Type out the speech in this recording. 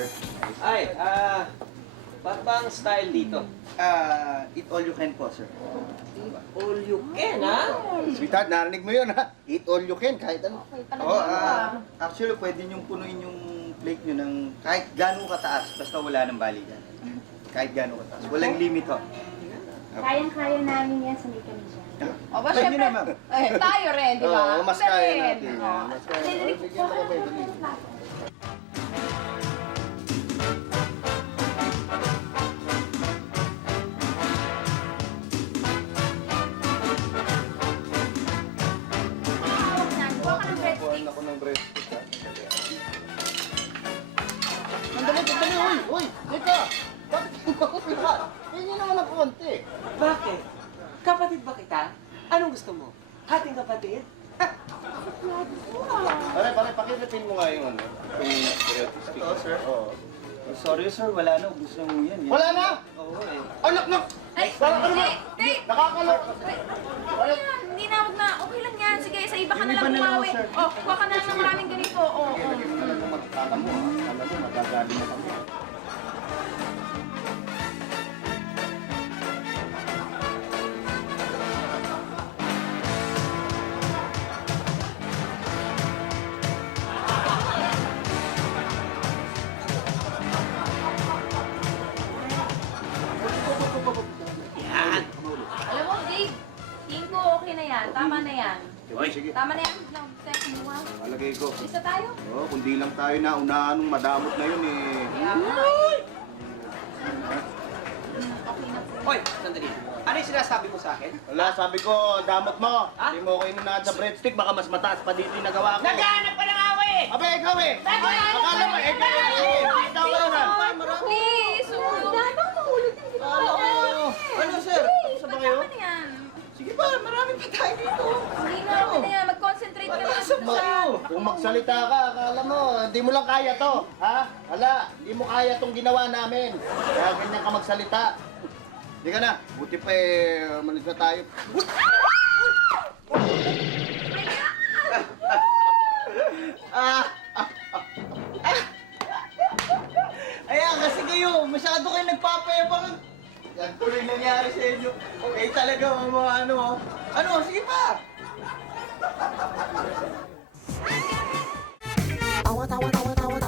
sir. Ay, ba't ba ang style dito? Eat all you can po, sir. All you can, ha? Sweetheart, narinig mo yun, ha? Eat all you can, kahit ano. Okay, talaga Oo, ba? actually, pwede niyong punuin yung plate niyo ng kahit gano'ng kataas, basta wala ng balikan. Kahit gano'ng kataas. Walang limit, ho. Kayang-kaya namin yan, sanay kami dyan. O ba, Pwede syempre, na, ma'am. tayo rin, di ba? Oo, mas Kami kaya rin. natin. Oo. Mas kaya Dali, natin. Bigyan mo kami, dali. Kuha ka ng breadsticks. Ako ng breadstick, ha? Sandali, uy! Uy! Teka! Bakit hindi lahat? Hindi naman ng konti. Bakit? Kapatid ba kita? Anong gusto mo? Hating kapatid? Pare, pakilipin mo nga yung ano, yung breadstick. Oo, sir. Oo. Sorry, sir. Wala na. Ubus na mo yan. Wala na! Oo, eh. Anak na! Ay, hindi! Nakakalok! Okay yan, hindi na, huwag na. Okay lang yan. Sige, sa iba ka na Yung lang iba na lang, bumawi. sir. O, kuha ka na ng maraming ganito. O, o. Lagyan mo na lang yung magkala mo, ha? Alam mo, magagaling na kami. Yan! Alam mo, Dave, tingin ko okay na yan. Tama na yan. Sige. Tama na yan. No, teka mo, ha? Malagay ko. Isa tayo? Oo, kundi lang tayo na unahan nung madamot na yun eh. Yeah. Okay na po. Hoy, sandali. Ano yung sinasabi mo sa akin? Wala, sabi ko, damot mo. Ha? Hindi mo ko inunahan sa breadstick, baka mas mataas pa dito yung nagawa ko. Naghahanap pa ng away! Abe, ikaw eh! Akala mo, ikaw eh! Ikaw ka naman! Please, huwag na mahulog yung ginawa. Ano, sir? Sa ba kayo? Tama na yan. Sige ba, marami pa tayo dito. Hindi na, okay na yan. Mag-concentrate ka na. Saan ba kayo? Kung magsalita ka, akala mo, hindi mo lang kaya to. Ha? Hala, hindi mo kaya tong ginawa namin. Kaya ganyan ka magsalita. Hindi ka na. Buti pa eh, malis na tayo. Ayan, kasi kayo, masyado kayo nagpapayabang. Yan tuloy nangyari sa inyo. Okay talaga, mga ano, oh. Ano, sige pa! Awat, awat, awat, awat.